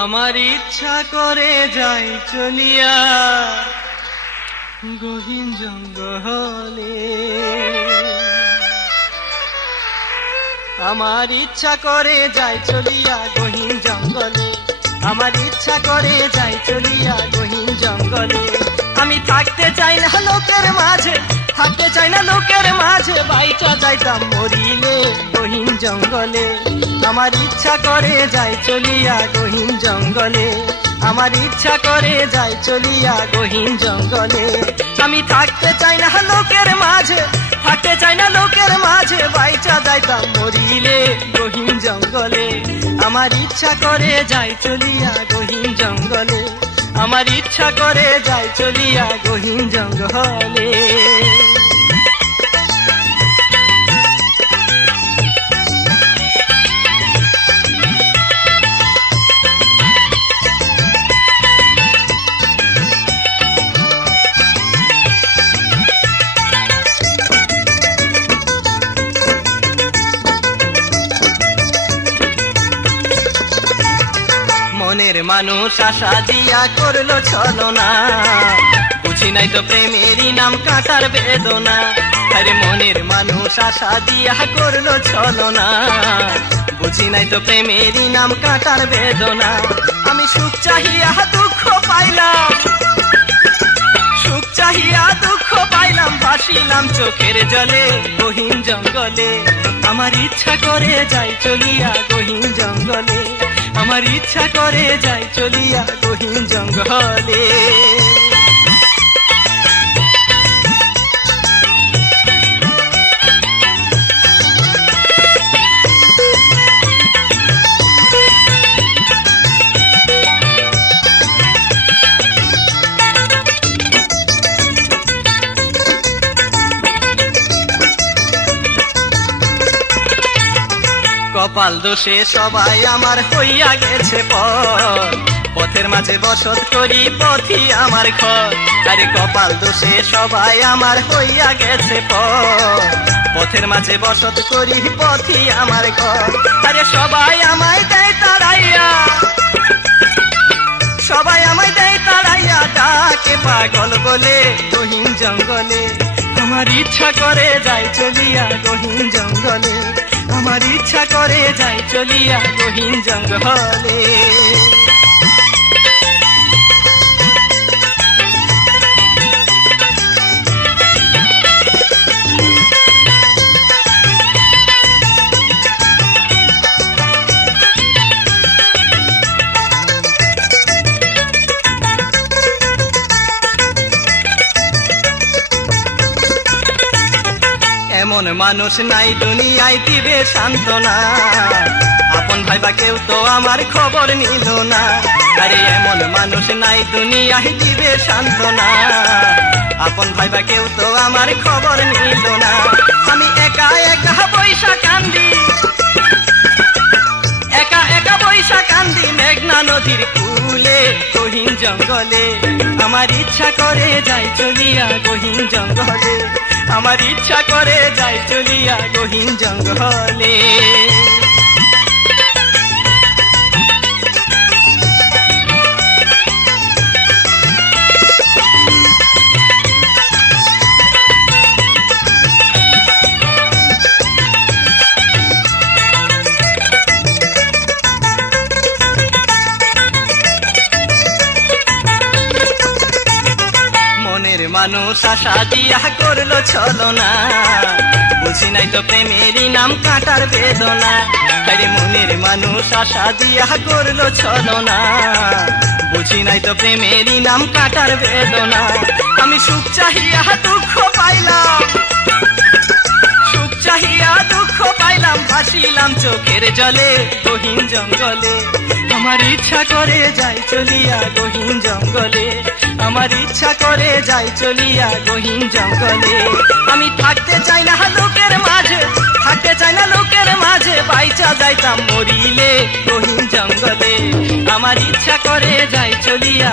আমার ইচ্ছা করে যাই চলিয়া গহীন জঙ্গলে, আমার ইচ্ছা করে যাই চলিয়া গহীন জঙ্গলে, আমার ইচ্ছা করে যাই চলিয়া গহীন জঙ্গলে। আমি থাকতে চাই না লোকের মাঝে, থাকতে চাই না লোকের মাঝে, বাইচা যাইতাম মরিলে গহীন জঙ্গলে। আমার ইচ্ছা করে যাই চলিয়া গহীন জঙ্গলে, আমার ইচ্ছা করে যাই চলিয়া গহীন জঙ্গলে। আমি থাকতে চাই না লোকের মাঝে, থাকতে চাই না লোকের মাঝে, বাইচা যাইতাম মরিলে গহীন জঙ্গলে। আমার ইচ্ছা করে যাই চলিয়া গহীন জঙ্গলে, আমার ইচ্ছা করে যাই চলিয়া গহীন জঙ্গলে। মনের মানুষ আশা দিয়া করলো ছলনা, বুঝি নাই তো প্রেমেরই নাম কাঁটার বেদনা। আরে মনের মানুষ আশা দিয়া করলো ছলনা, বুঝি নাই তো প্রেমেরই নাম কাঁটার বেদনা। আমি সুখ চাহিয়া দুঃখ পাইলাম, সুখ চাহিয়া দুঃখ পাইলাম, ভাসিলাম চোখের জলে গহীন জঙ্গলে। আমার ইচ্ছা করে যাই চলিয়া গহীন জঙ্গলে, আমার ইচ্ছা করে যাই চলিয়া গহীন জঙ্গলে। কপাল দোষে সবাই আমার হইয়া গেছে পর, পথের মাঝে বসত করি পথি আমার ঘর। আরে কপাল দোষে সবাই আমার হইয়া গেছে পর, পথের মাঝে বসত করি পথি আমার ঘর। আরে সবাই আমায় দেয় তাড়াইয়া, সবাই আমায় দেয় তাড়াইয়া, ডাকে পাগল বলে গহীন জঙ্গলে। আমার ইচ্ছা করে যাই চলিয়া গহীন জঙ্গলে, আমার ইচ্ছা করে যাই চলিয়া গহীন জঙ্গলে। এমন মানুষ নাই দুনিয়ায় দিবে সান্ত্বনা, আপন ভাইবা কেউ তো আমার খবর নিল না। আরে এমন মানুষ নাই দুনিয়ায় দিবে সান্ত্বনা, আপন ভাইবা কেউ তো আমার খবর নিল না। আমি একা একা বৈশা কান্দি, একা একা বৈশা কান্দি মেঘনা নদীর কূলে গহীন জঙ্গলে। আমার ইচ্ছা করে যাই চলিয়া গহীন জঙ্গলে, আমার ইচ্ছা করে যাই চলিয়া গহীন জঙ্গলে। মনের মানুষ আশা দিয়া করলো ছলনা, বুঝি নাই তো প্রেমেরই নাম কাঁটার বেদনা। আরে মনের মানুষ আশা দিয়া করলো ছলনা, বুঝি নাই তো প্রেমেরই নাম কাঁটার বেদনা। আমি সুখ চাহিয়া দুঃখ পাইলাম, সুখ চাহিয়া দুঃখ পাইলাম, ভাসিলাম চোখের জলে গহীন জঙ্গলে। আমার ইচ্ছা করে যাই চলিয়া গহীন জঙ্গলে, আমার ইচ্ছা করে যাই চলিয়া গহীন জঙ্গলে। আমি থাকতে চাই না লোকের মাঝে, থাকতে চাই না লোকের মাঝে, বাইচা যাইতাম মরিলে গহীন জঙ্গলে। আমার ইচ্ছা করে যাই চলিয়া